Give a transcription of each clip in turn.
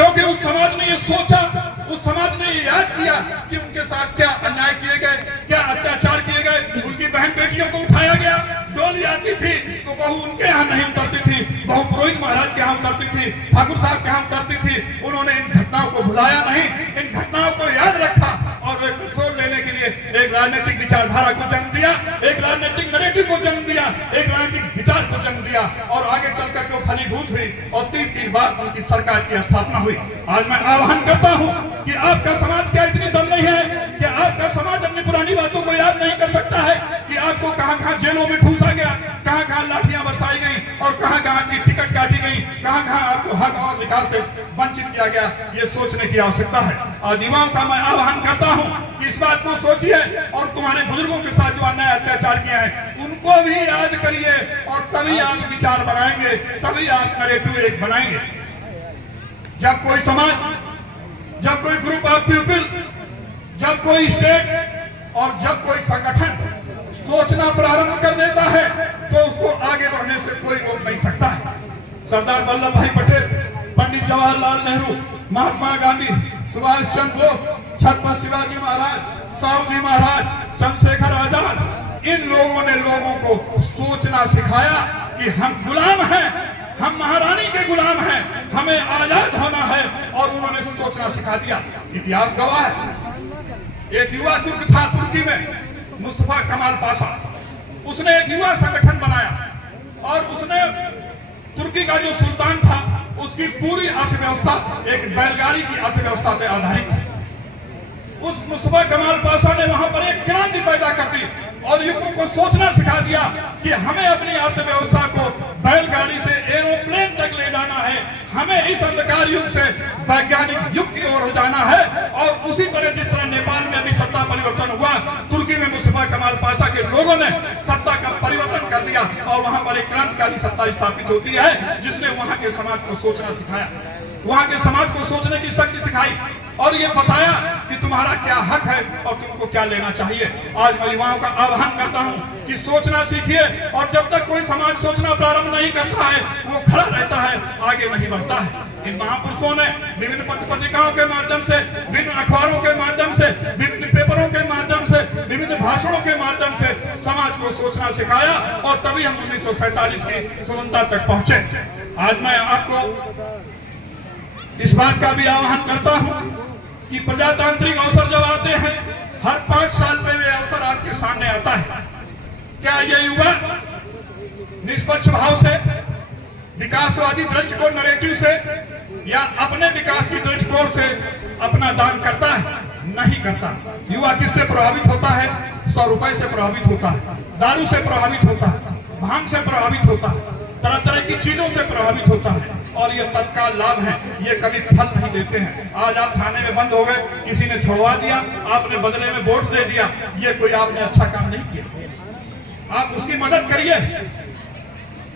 क्योंकि उस समाज ने ये सोचा, उस समाज ने ये याद किया कि उनके साथ क्या अन्याय किए गए, क्या अत्याचार किए गए। उनकी बहन बेटियों को उठाया गया, डोली आती थी तो बहू उनके यहाँ नहीं उतरती थी, बहू पुरोहित महाराज के यहाँ उतरती थी, ठाकुर साहब के यहाँ उतरती थी। उन्होंने इन घटनाओं को भुलाया नहीं, इन घटनाओं को याद रखा और एक सोच लेने के लिए एक राजनीतिक विचारधारा को जन्म दिया, एक राजनीतिक नैरेटिव को जन्म दिया, एक राजनीतिक विचार को जन्म दिया और आगे चलकर के फलीभूत हुई और 3 बार उनकी सरकार की स्थापना हुई। आज मैं आह्वान करता हूं कि आपका समाज क्या इतनी दम नहीं है कि आपका समाज अपनी पुरानी बातों को याद नहीं कर सकता है कि आपको कहां-कहां जेलों में ठूसा गया, कहां-कहां लाठियां बरसाई गई और कहां-कहां की टिकट काटी गई, कहां-कहां आपको हक और अधिकार से वंचित किया गया। ये सोचने की आवश्यकता है। आज युवाओं का मैं आह्वान करता हूं कि इस बात को सोचिए और तुम्हारे बुजुर्गों के साथ जो अन्याय अत्याचार किए हैं उनको भी याद करिए और तभी आप विचार बनाएंगे, तभी आप नैरेटिव एक बनाएंगे। जब कोई समाज, जब कोई ग्रुप ऑफ पीपल, जब कोई स्टेट और जब कोई संगठन सोचना प्रारंभ कर देता है तो उसको आगे बढ़ने से कोई रोक नहीं सकता है। सरदार वल्लभ भाई पटेल, पंडित जवाहरलाल नेहरू, महात्मा गांधी, सुभाष चंद्र बोस, छत्रपति शिवाजी महाराज, साहू जी महाराज, चंद्रशेखर आजाद, इन लोगों ने लोगों को सोचना सिखाया कि हम गुलाम हैं, हम महारानी के गुलाम हैं, हमें आजाद होना है और उन्होंने सोचना सिखा दिया। इतिहास गवाह है। एक युवा तुर्क था तुर्की में, मुस्तफा कमाल पाशा, उसने एक युवा संगठन बनाया और उसने तुर्की का जो सुल्तान था उसकी पूरी अर्थव्यवस्था एक बैलगाड़ी की अर्थव्यवस्था पे आधारित थी। उस मुस्तफा कमाल पाशा ने वहां पर एक क्रांति पैदा कर दी और युवकों को सोचना सिखा दिया कि हमें अपनी अर्थव्यवस्था को बैलगाड़ी से एरोप्लेन तक ले जाना है, हमें इस अंधकार युग से वैज्ञानिक युग की ओर जाना है। और उसी तरह जिस तरह नेपाल में अभी सत्ता परिवर्तन हुआ, तुर्की में मुस्तफा कमाल पाशा के लोगों ने सत्ता का परिवर्तन कर दिया और वहां पर एक क्रांतिकारी सत्ता स्थापित होती है जिसने वहां के समाज को सोचना सिखाया, वहां के समाज को सोचने की शक्ति सिखाई और ये बताया कि तुम्हारा क्या हक है और तुमको क्या लेना चाहिए। आज मैं युवाओं का आह्वान करता हूं कि सोचना सीखिए और जब तक कोई समाज सोचना प्रारंभ नहीं करता है वो खड़ा रहता है, आगे नहीं बढ़ता है। इन महापुरुषों ने विभिन्न पत्र पत्रिकाओं के माध्यम से, विभिन्न अखबारों के माध्यम से, विभिन्न पेपरों के माध्यम से, विभिन्न भाषणों के माध्यम से समाज को सोचना सिखाया और तभी हम 1947 की स्वतंत्रता तक पहुंचे। आज मैं आपको इस बात का भी आह्वान करता हूं कि प्रजातांत्रिक अवसर जब आते हैं, हर 5 साल में वे अवसर आपके सामने आता है। क्या ये युवा निष्पक्ष भाव से, विकासवादी दृष्टिकोण नैरेटिव से या अपने विकास की दृष्टिकोण से अपना दान करता है? नहीं करता। युवा किससे प्रभावित होता है? 100 रुपए से प्रभावित होता है, दारू से प्रभावित होता है, भांग से प्रभावित होता है, तरह तरह की चीजों से प्रभावित होता है और ये तत्काल लाभ हैं, ये कभी फल नहीं देते हैं। आज आप थाने में बंद हो गए, किसी ने छुड़वा दिया, आपने बदले में वोट दे दिया, ये कोई आपने अच्छा काम नहीं किया। आप उसकी मदद करिए,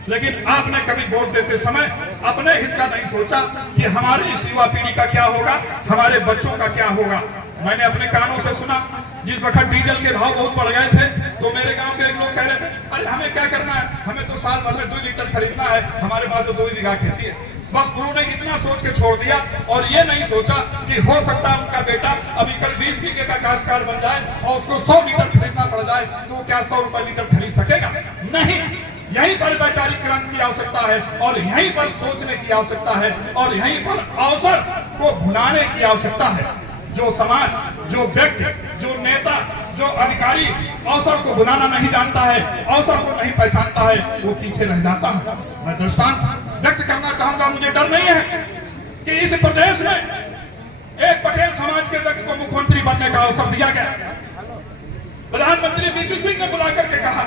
लेकिन आपने कभी वोट देते समय अपने हित का नहीं सोचा कि हमारी इस युवा पीढ़ी का क्या होगा, हमारे बच्चों का क्या होगा। मैंने अपने कानों से सुना, जिस वक्त डीजल के भाव बहुत बढ़ गए थे तो मेरे गांव के एक लोग कह रहे थे, अरे हमें क्या करना है, हमें तो साल भर में 2 लीटर खरीदना है, हमारे पास तो 2 ही बीघा खेती है। बस उन्होंने इतना सोच के छोड़ दिया और ये नहीं सोचा कि हो सकता है उनका बेटा अभी कल 20 बीघे का काश्तकार बन जाए और उसको 100 लीटर खरीदना पड़ जाए तो क्या 100 रुपए लीटर खरीद सकेगा? नहीं। यहीं पर वैचारिक क्रांति की आवश्यकता है और यहीं पर सोचने की आवश्यकता है और यहीं पर अवसर को भुनाने की आवश्यकता है। जो समाज, जो व्यक्ति, जो नेता, जो अधिकारी अवसर को भुनाना नहीं जानता है, अवसर को नहीं पहचानता है, वो पीछे रह जाता है। मैं दृष्टांत व्यक्त करना चाहूंगा, मुझे डर नहीं है कि इस प्रदेश में एक पटेल समाज के व्यक्ति को मुख्यमंत्री बनने का अवसर दिया गया। प्रधानमंत्री वीपी सिंह ने बुला करके कहा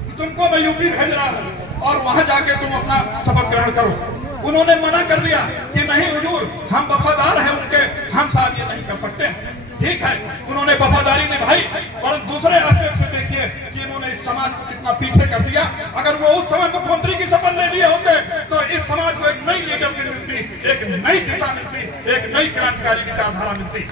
कि तुमको मैं यूपी भेज रहा हूं और वहां जाके तुम अपना शपथ ग्रहण करो। उन्होंने मना कर दिया कि नहीं हुजूर, हम वफादार हैं उनके, हम साहब ये नहीं कर सकते। ठीक है, उन्होंने वफादारी निभाई और दूसरे एस्पेक्ट से देखिए कि इन्होंने इस समाज को कितना पीछे कर दिया। अगर वो उस समय मुख्यमंत्री की शपथ ले लिए होते तो इस समाज को एक नई लीडरशिप मिलती, एक नई दिशा मिलती, एक नई क्रांतिकारी विचारधारा मिलती।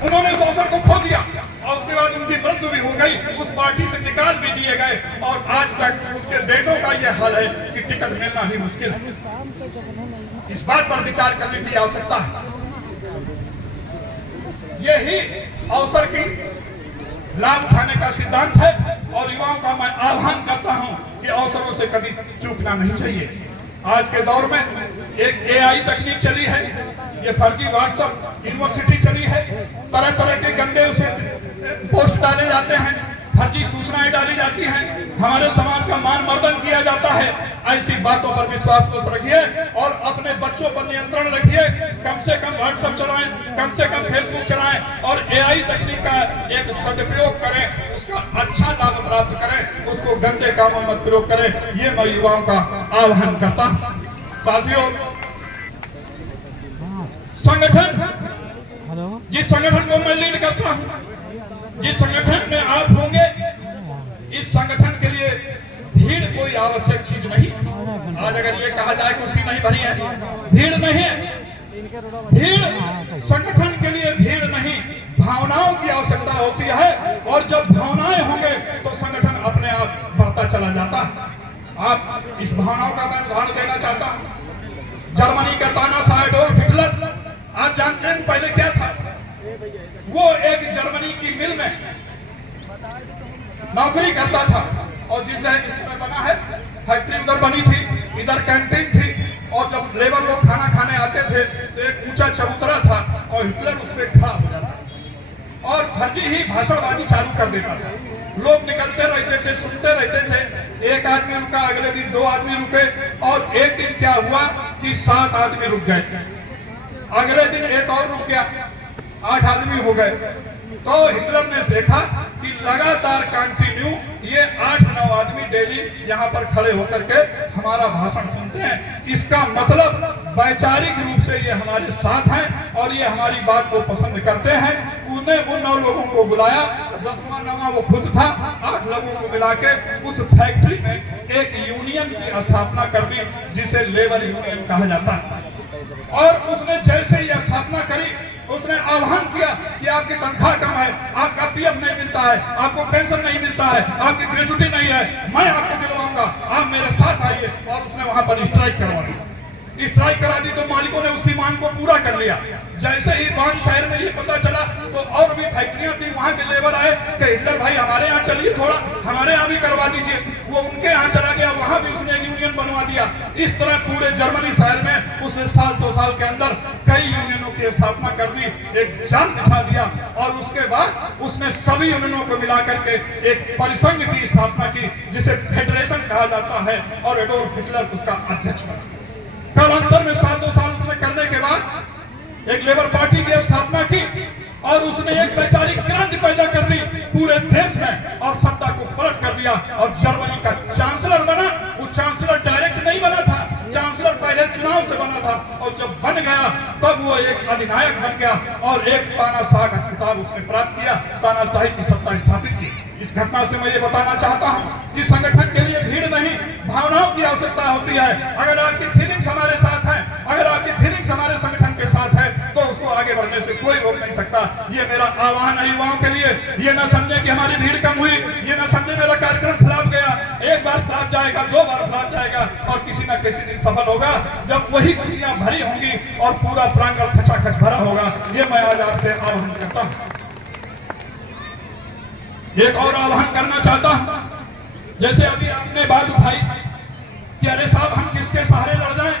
उन्होंने उस अवसर को खो दिया और उसके बाद उनकी मृत्यु भी हो गई, उस पार्टी से निकाल भी दिए गए और आज तक उनके बेटों का यह हाल है कि टिकट मिलना भी मुश्किल है। इस बात पर विचार करने की आवश्यकता है। यही अवसर की लाभ उठाने का सिद्धांत है और युवाओं का मैं आह्वान करता हूं कि अवसरों से कभी चूकना नहीं चाहिए। आज के दौर में एक एआई तकनीक चली है, ये फर्जी व्हाट्सएप यूनिवर्सिटी चली है, तरह तरह के गंदे उसे पोस्ट डाले जाते हैं, फर्जी सूचनाएं डाली जाती हैं, हमारे समाज का मान मर्दन किया जाता है। ऐसी बातों पर विश्वास रखिए और अपने बच्चों पर नियंत्रण रखिए। कम से कम व्हाट्सएप चलाएं, कम से कम फेसबुक चलाएं और एआई तकनीक का एक सदुपयोग करें, उसका अच्छा लाभ प्राप्त करें, उसको गंदे कामों में प्रयोग करें। ये मैं युवाओं का आह्वान करता हूं। साथियों, संगठन, जिस संगठन को मैं लीड करता हूं, जिस संगठन में आप होंगे, इस संगठन के लिए भीड़ कोई आवश्यक चीज नहीं। आज अगर ये कहा जाए कुर्सी नहीं भरी है, भीड़ नहीं है। भीड़ संगठन के लिए भीड़ नहीं, भावनाओं की आवश्यकता होती है और जब भावनाएं होंगे तो संगठन अपने आप बढ़ता चला जाता है। आप इस भावनाओं का मैं उदाहरण देना चाहता हूं। जर्मनी का तानाशाह एडोल्फ हिटलर, आप जानते हैं पहले क्या था? वो एक जर्मनी की मिल में नौकरी करता था और जिस इसमें बना है फैक्ट्री उधर बनी थी, इधर कैंटीन थी और जब लेबर लोग खाना खाने आते थे तो एक ऊंचा चबूतरा था और हिटलर उसमें खड़ा हो जाता और फर्जी ही भाषणबाजी चालू कर देता था। लोग निकलते रहते थे, सुनते रहते थे। एक आदमी रुका, अगले दिन 2 आदमी रुके और एक दिन क्या हुआ कि 7 आदमी रुक गए। अगले दिन एक और रुक गया, 8 आदमी हो गए। तो हिटलर ने देखा कि लगातार कंटिन्यू ये 8-9 आदमी डेली यहाँ पर खड़े होकर के हमारा भाषण सुनते हैं। इसका मतलब वैचारिक रूप से ये हमारे साथ हैं और ये हमारी बात को पसंद करते हैं। उन्होंने उन 9 लोगों को बुलाया, 10वां 9वां वो खुद था, 8 लोगों को मिला के उस फैक्ट्री में एक यूनियन की स्थापना कर दी जिसे लेबर यूनियन कहा जाता है। और उसने जैसे ही स्थापना करी, उसने आह्वान किया कि आपकी तनख्वाह कम है, आपका पीएफ नहीं मिलता है, आपको पेंशन नहीं मिलता है, आपकी ग्रेजुटी नहीं है, मैं आपको दिलवाऊंगा, आप मेरे साथ आइए। और उसने वहां पर स्ट्राइक करवा दी। स्ट्राइक करा दी तो मालिकों ने उसकी मांग को पूरा कर लिया। जैसे ही बान शहर में ये पता चला तो और भी फैक्ट्रियां थी, वहां के लेबर आए कि हिटलर भाई हमारे यहाँ चलिए, थोड़ा हमारे यहाँ भी करवा दीजिए। वो उनके यहाँ चला गया, वहां भी उसने एक यूनियन बनवा दिया। इस तरह पूरे जर्मनी शहर में उसने साल 2 साल के अंदर कई यूनियनों की स्थापना कर दी, एक जान बिछा दिया। और उसके बाद उसने सभी यूनियनों को मिलाकर के एक परिसंघ की स्थापना की जिसे फेडरेशन कहा जाता है और एडोल्फ हिटलर उसका अध्यक्ष बना। कालांतर में 7-2 साल उसने करने के बाद एक लेबर पार्टी की स्थापना की और उसने एक वैचारिक क्रांति पैदा कर दी पूरे देश में और सत्ता को पलट कर दिया और जर्मनी का चांसलर बना। वो चांसलर डायरेक्ट नहीं बना था, चांसलर पहले चुनाव से बना था और जब बन गया तब वो एक अधिनायक बन गया और एक तानाशाह का खिताब उसने प्राप्त किया, तानाशाही की सत्ता स्थापित की। इस घटना से मैं ये बताना चाहता हूं कि संगठन के लिए भीड़ नहीं, भावनाओं की आवश्यकता होती है। अगर आपकी फीलिंग्स हमारे साथ है, अगर आपकी फीलिंग्स हमारे संगठन के साथ है तो उसको आगे बढ़ने से कोई रोक नहीं सकता। ये मेरा आह्वान है युवाओं के लिए। ये ना समझे कि हमारी भीड़ कम हुई, ये ना समझे मेरा कार्यक्रम फ्लॉप गया। एक बार फ्लॉप जाएगा, 2 बार फ्लॉप जाएगा और किसी न किसी दिन सफल होगा जब वही कुर्सियां भरी होंगी और पूरा प्रांगण खचाखच भरा होगा। ये मैं आज आपसे आह्वान करता हूं। एक और आह्वान करना चाहता हूं, जैसे अभी आपने बात उठाई कि अरे साहब हम किसके सहारे लड़ जाएं,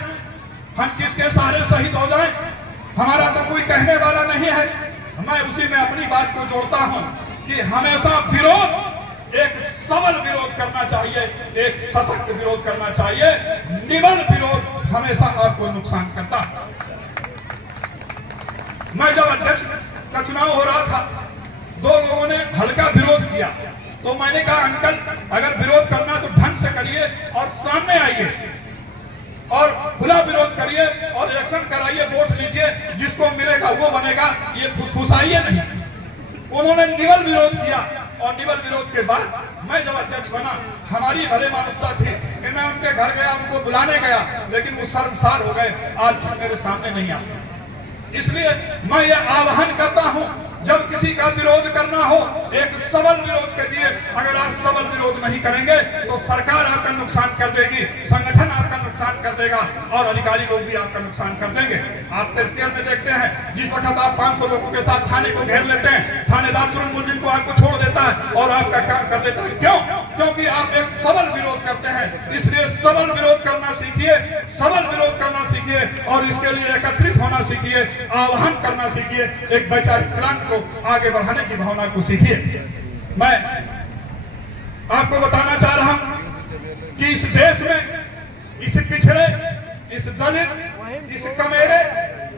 हम किसके सहारे शहीद हो जाएं, हमारा तो कोई कहने वाला नहीं है। मैं उसी में अपनी बात को जोड़ता हूं कि हमेशा विरोध, एक सबल विरोध करना चाहिए, एक सशक्त विरोध करना चाहिए। निबल विरोध हमेशा आपको नुकसान करता है। मैं जब अध्यक्ष का चुनाव हो रहा था, 2 लोगों ने हल्का विरोध किया तो मैंने कहा अंकल अगर विरोध करना तो ढंग से करिए और सामने आइए और खुला विरोध करिए और इलेक्शन कराइए, वोट लीजिए, जिसको मिलेगा वो बनेगा, ये फुसफुसाइए नहीं। उन्होंने निबल विरोध किया और निबल विरोध के बाद मैं जब अध्यक्ष बना, हमारी भले मानवता थी कि मैं उनके घर गया, उनको बुलाने गया, लेकिन वो शर्मसार हो गए, आज मेरे सामने नहीं आते। इसलिए मैं ये आह्वान करता हूं जब किसी का विरोध करना हो एक सबल विरोध कीजिए। अगर आप सबल विरोध नहीं करेंगे तो सरकार आपका नुकसान कर देगी, संगठन आपका नुकसान कर देगा और अधिकारी लोग भी आपका नुकसान कर देंगे। आप तिरतेल में देखते हैं, जिस वक्त आप 500 लोगों के साथ थाने को घेर लेते हैं, थानेदार तुरंत मुलजिम को आपको छोड़ देता है और आपका काम कर देता है। क्यों? क्योंकि आप एक सबल विरोध करते हैं। इसलिए सबल विरोध करना सीखिए, सबल विरोध करना सीखिए और इसके लिए एकत्रित होना सीखिए, आह्वान करना सीखिए, एक वैचारिक क्रांति को आगे बढ़ाने की भावना को सीखिए। मैं आपको बताना चाह रहा हूं कि इस देश में इस पिछड़े, इस दलित, इस कमेरे,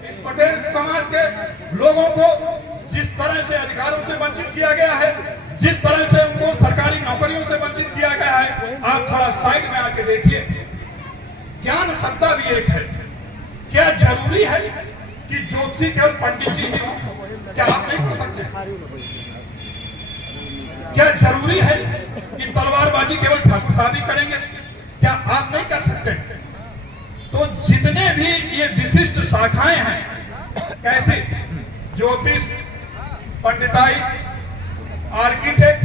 इस पटेल समाज के लोगों को जिस तरह से अधिकारों से वंचित किया गया है, जिस तरह से उनको सरकारी नौकरियों से वंचित किया गया है, आप थोड़ा साइड में आके देखिए। ज्ञान सत्ता भी एक है। क्या जरूरी है कि ज्योतिषी केवल पंडित जी ही हो? क्या आप नहीं पढ़ सकते? क्या जरूरी है कि तलवारबाजी केवल ठाकुर साहब ही करेंगे? क्या आप नहीं कर सकते? तो जितने भी ये विशिष्ट शाखाएं हैं, कैसे ज्योतिष, पंडिताई, आर्किटेक्ट,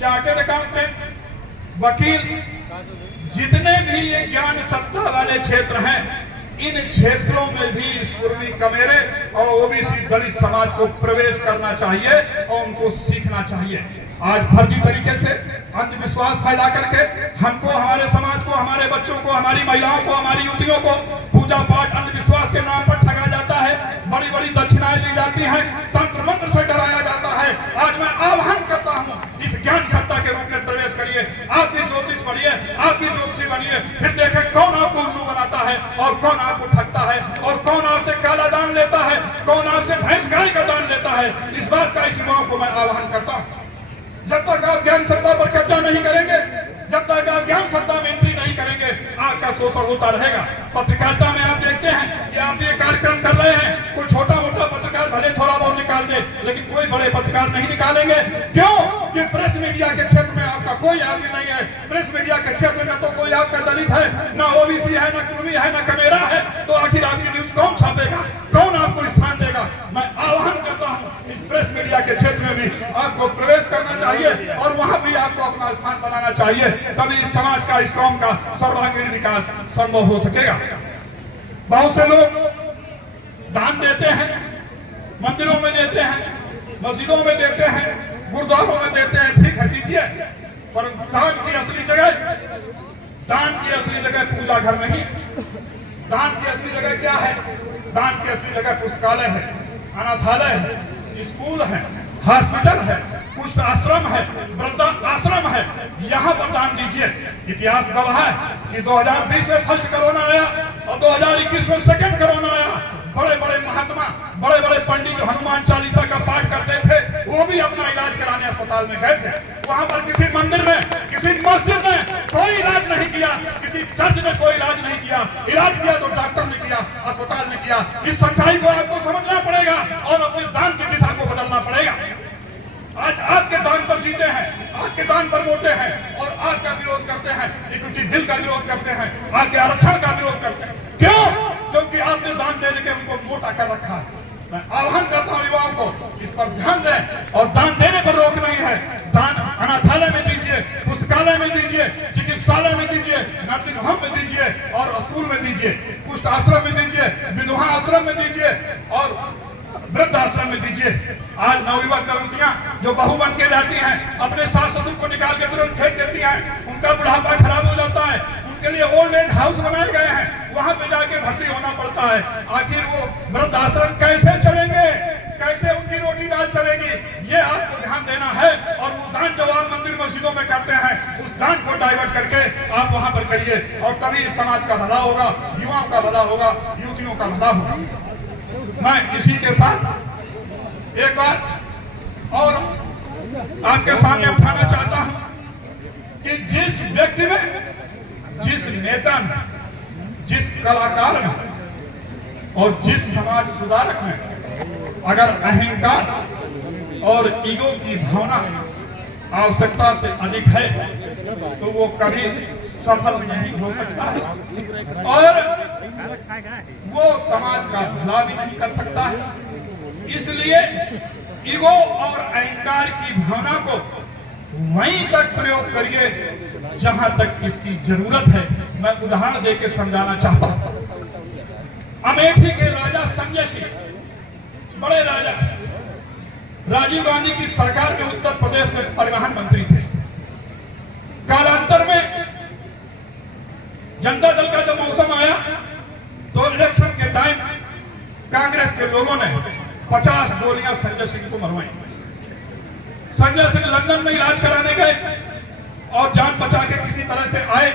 चार्टर्ड अकाउंटेंट, वकील, जितने भी ये ज्ञान सत्ता वाले क्षेत्र हैं, इन क्षेत्रों में भी इस पूर्वी कमेरे और ओबीसी दलित समाज को प्रवेश करना चाहिए और उनको सीखना चाहिए। आज फर्जी तरीके से अंधविश्वास फैला करके हमको, हमारे समाज को, हमारे बच्चों को, हमारी महिलाओं को, हमारी युवतियों को पूजा पाठ अंधविश्वास के नाम पर ठगा जाता है, बड़ी बड़ी दक्षिणाएं ली जाती हैं, तंत्र मंत्र से डराया जाता है। आज मैं आह्वान करता हूं, इस ज्ञान सत्ता के रूप में प्रवेश करिए। आप भी ज्योतिष पढ़िए, आप भी ज्योतिषी बनिए, फिर देखें कौन आपको उल्लू बनाता है और कौन आपको ठगता है और कौन आपसे काला दान लेता है, कौन आपसे भैंस गाय का दान लेता है। इस बात का इस युवाओं को मैं आह्वान करता हूं। जब तक आप ज्ञान सत्ता पर कब्जा नहीं करेंगे, जब तक आप ज्ञान सत्ता में एंट्री नहीं करेंगे, आपका शोषण होता रहेगा। पत्रकारिता में आप देखते हैं कि आप ये कार्यक्रम कर रहे हैं, कोई छोटा मोटा पत्रकार भले थोड़ा बहुत निकाल दे, लेकिन कोई बड़े पत्रकार नहीं निकालेंगे। क्यों? कि प्रेस मीडिया के क्षेत्र में आपका कोई आदमी नहीं है। प्रेस मीडिया के क्षेत्र में तो कोई आपका दलित है, ना ओबीसी है, ना कुर्मी है, ना कमेरा है, तो आखिर आपकी न्यूज कौन छापेगा? कौन आपको स्थान देगा? मैं आह्वान करता हूं, इस प्रेस मीडिया के क्षेत्र में भी आपको प्रवेश करना चाहिए और वहां भी आपको अपना स्थान बनाना चाहिए। तभी इस समाज का, इस कौम का सर्वांगीण विकास संभव हो सकेगा। बहुत से लोग दान देते हैं, मंदिरों में देते हैं, मस्जिदों में देते हैं, गुरुद्वारों में देते हैं। ठीक है, दीजिए, पर दान की असली जगह पूजा घर नहीं। दान की असली जगह क्या है? दान की असली जगह पुस्तकालय है, अनाथालय है, स्कूल है, हॉस्पिटल है, कुष्ठ आश्रम है, वृद्धा आश्रम है। यहाँ पर दान दीजिए। इतिहास गवाह है कि 2020 में फर्स्ट कोरोना आया और 2021 में सेकंड कोरोना आया। बड़े बड़े महात्मा, बड़े बड़े पंडित जो हनुमान चालीसा का पाठ करते थे, वो भी अपना इलाज कराने अस्पताल में गए थे। वहां पर किसी मंदिर में, किसी मस्जिद में कोई इलाज नहीं किया, किसी चर्च में कोई इलाज नहीं किया। इलाज किया तो डॉक्टर ने किया, अस्पताल ने किया। इस सच्चाई को आपको समझना पड़ेगा और अपने दान की दिशा को बदलना पड़ेगा। आज आपके दान पर जीते हैं, आपके दान पर वोटे हैं और आपका विरोध करते हैं, इक्विटी बिल का विरोध करते हैं, आपके आरक्षण का विरोध करते हैं। क्यों? क्योंकि आपने दान देने के उनको मोटा कर रखा है। मैं आह्वान करता हूं युवाओं को, इस पर ध्यान दें और दान देने पर रोक नहीं है। दान अनाथालय में दीजिए, पुस्तकालय में दीजिए, चिकित्सालय में दीजिए, नर्सिंग होम में दीजिए और स्कूल में दीजिए, कुष्ठ आश्रम में दीजिए, विधवा आश्रम में दीजिए और वृद्ध आश्रम में दीजिए। आज नवयुवक नवयुवतियां जो बहू बन के जाती हैं, अपने सास ससुर को निकाल के तुरंत फेंक देती हैं, उनका बुढ़ापा खराब हो जाता है। उनके लिए ओल्ड एज हाउस बनाए गए हैं, वहां पे जाके भर्ती होना पड़ता है। आखिर वो वृद्ध आश्रम कैसे चलेंगे? कैसे उनकी रोटी दाल चलेगी? ये आपको ध्यान देना है। और वो दान जो आप मंदिर मस्जिदों में करते हैं, उस दान को डाइवर्ट करके आप वहां पर करिए और तभी समाज का भला होगा, युवाओं का भला होगा, युवतियों का भला होगा। मैं इसी के साथ एक बार और आपके सामने उठाना चाहता हूं कि जिस व्यक्ति में, जिस नेता में, जिस कलाकार में और जिस समाज सुधारक में अगर अहंकार और ईगो की भावना आवश्यकता से अधिक है तो वो कभी सफल नहीं हो सकता है और वो समाज का भला भी नहीं कर सकता है। इसलिए ईगो और अहंकार की भावना को वहीं तक प्रयोग करिए जहां तक इसकी जरूरत है। मैं उदाहरण देकर समझाना चाहता हूं। अमेठी के राजा संजय सिंह बड़े राजा थे। राजीव गांधी की सरकार में उत्तर प्रदेश में परिवहन मंत्री थे। कालांतर में जनता दल का जब मौसम आया तो इलेक्शन के टाइम कांग्रेस के लोगों ने 50 गोलियां संजय सिंह को मरवाई। संजय सिंह लंदन में इलाज कराने गए और जान बचा के किसी तरह से आए।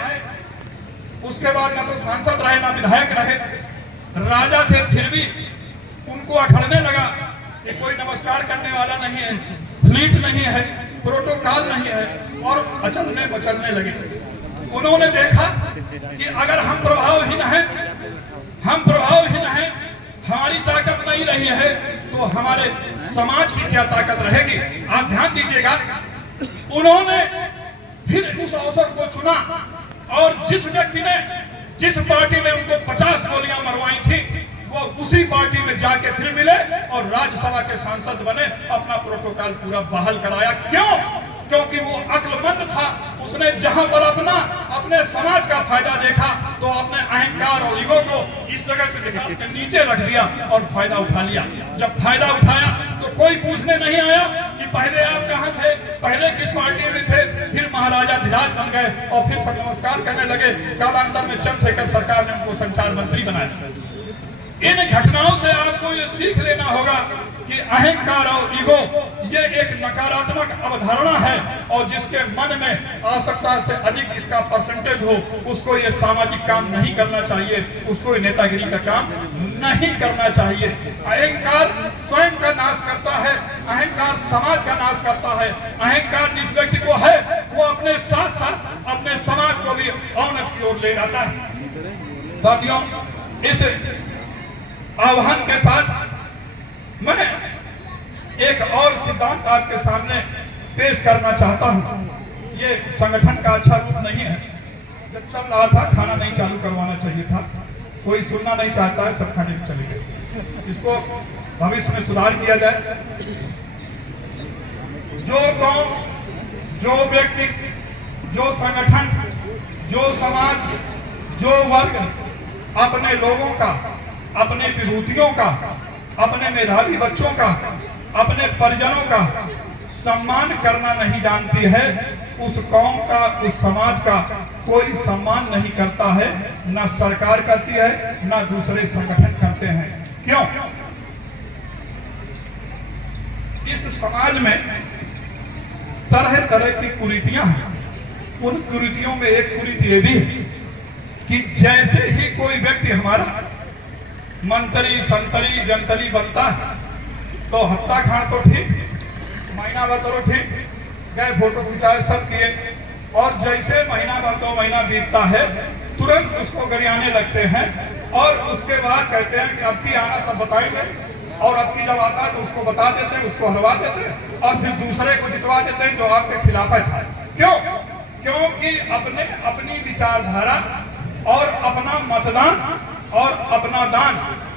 उसके बाद न तो सांसद रहे ना विधायक रहे। राजा थे फिर भी उनको अखड़ने लगा कि कोई नमस्कार करने वाला नहीं है, फ्लीट नहीं है, प्रोटोकॉल नहीं है और अचलने बचलने लगे। उन्होंने देखा कि अगर हम प्रभावहीन हैं, हमारी ताकत नहीं रही है तो हमारे समाज की क्या ताकत रहेगी। आप ध्यान दीजिएगा, उन्होंने फिर उस अवसर को चुना और जिस व्यक्ति ने जिस पार्टी ने उनको 50 गोलियां मरवाई थी वो उसी पार्टी में जाके फिर मिले और राज्यसभा के सांसद बने, अपना प्रोटोकॉल पूरा बहाल कराया। क्यों? क्योंकि वो अक्लमंद था। उसने जहां पर अपने समाज का फायदा देखा तो अपने अहंकार और ईगो को इस जगह से नीचे रख दिया और फायदा उठा लिया। जब फायदा उठाया तो कोई पूछने नहीं आया कि पहले आप कहां थे, पहले किस पार्टी में थे। फिर महाराजा धीराज बन गए और फिर सब नमस्कार करने लगे। कालांतर में चंद्रशेखर सरकार ने उनको संचार मंत्री बनाया। इन घटनाओं से आपको ये सीख लेना होगा कि अहंकार और ईगो ये एक नकारात्मक अवधारणा है और जिसके मन में आवश्यकता से अधिक इसका परसेंटेज हो उसको ये सामाजिक काम नहीं करना चाहिए, उसको नेतागिरी का काम नहीं करना चाहिए। अहंकार स्वयं का नाश करता है, अहंकार समाज का नाश करता है। अहंकार जिस व्यक्ति को है वो अपने साथ साथ अपने समाज को भी अवनति की ओर ले जाता है। साथियों, इस आह्वान के साथ मैं एक और सिद्धांत आपके सामने पेश करना चाहता हूं। ये संगठन का अच्छा रूप नहीं है। जब चल रहा था खाना नहीं चालू करवाना चाहिए था, कोई सुनना नहीं चाहता है, सब खाने में चले गए। इसको भविष्य में सुधार किया जाए। जो कौम, जो व्यक्ति, जो संगठन, जो समाज, जो वर्ग अपने लोगों का, अपने विभूतियों का, अपने मेधावी बच्चों का, अपने परिजनों का सम्मान करना नहीं जानती है, उस कौम का, उस समाज का कोई सम्मान नहीं करता है। ना सरकार करती है, ना दूसरे संगठन करते हैं। क्यों? इस समाज में तरह तरह की कुरीतियां हैं। उन कुरीतियों में एक कुरीति ये भी है कि जैसे ही कोई व्यक्ति हमारा मंत्री, संतरी, जनतली बनता है तो हफ्ता खान तो ठीक, महीना भर तो ठीक, गए फोटो खिंचाए, सब किए, और जैसे महीना भर 2 महीना बीतता है तुरंत उसको गरियाने लगते हैं और उसके बाद कहते हैं कि अब की आना तब बताएंगे, और अब की जब आता है तो उसको बता देते हैं, उसको हरवा देते हैं और फिर दूसरे को जितवा देते हैं जो आपके खिलाफ है। क्यों? क्योंकि अपनी विचारधारा और अपना मतदान और अपना दान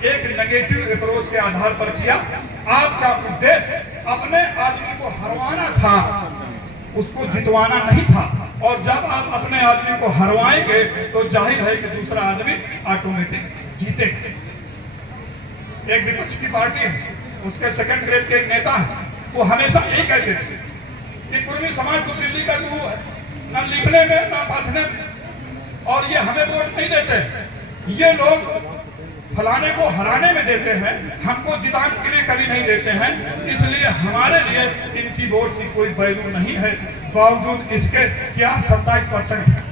एक नेगेटिव अप्रोच के आधार पर किया। आपका उद्देश्य अपने आदमी को हरवाना था, उसको जितवाना नहीं था। और जब आप अपने आदमी को हरवाएंगे तो जाहिर है कि दूसरा आदमी ऑटोमेटिक जीतेगा। एक विपक्ष की पार्टी है, उसके सेकंड ग्रेड के एक नेता है, वो हमेशा यही कहते थे कि कुर्मी समाज तो दिल्ली का गुरु है, ना लिखने में ना पढ़ने में, और ये हमें वोट नहीं देते। ये लोग फलाने को हराने में देते हैं, हमको जिताने के लिए कभी नहीं देते हैं, इसलिए हमारे लिए इनकी वोट की कोई वैल्यू नहीं है। बावजूद इसके कि आप 27% हैं।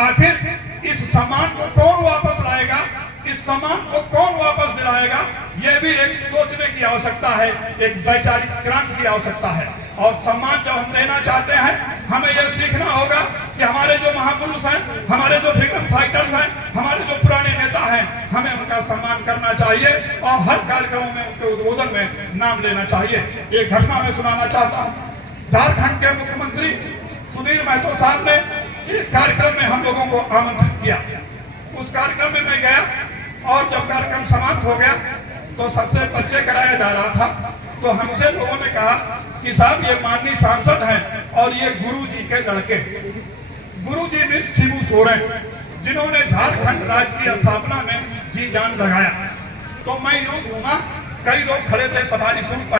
आखिर इस सम्मान को कौन वापस लाएगा, इस सम्मान को कौन वापस दिलाएगा, यह भी एक सोचने की आवश्यकता है, एक वैचारिक क्रांति की आवश्यकता है। और सम्मान जब हम देना चाहते हैं, हमें यह सीखना होगा कि हमारे जो महापुरुष हैं, हमारे जो फ्रीडम फाइटर्स हैं, हमारे जो पुराने नेता हैं, हमें उनका सम्मान करना चाहिए और हर कार्यक्रमों में उनके उद्बोधन में नाम लेना चाहिए। एक घटना मैं सुनाना चाहता हूँ। झारखंड के मुख्यमंत्री सुधीर महतो साहब ने एक कार्यक्रम में हम लोगों को आमंत्रित किया। उस कार्यक्रम में मैं गया और जब कार्यक्रम समाप्त हो गया तो सबसे परिचय कराया जा रहा था। तो हमसे लोगों ने कहा कि साहब ये माननीय सांसद हैं और ये गुरु जी के लड़के, गुरु जी में शिबू सोरेन, जिन्होंने झारखंड राज्य की स्थापना में जी जान लगाया। तो मैं यूं दूंगा, कई लोग खड़े थे, सवारी सुन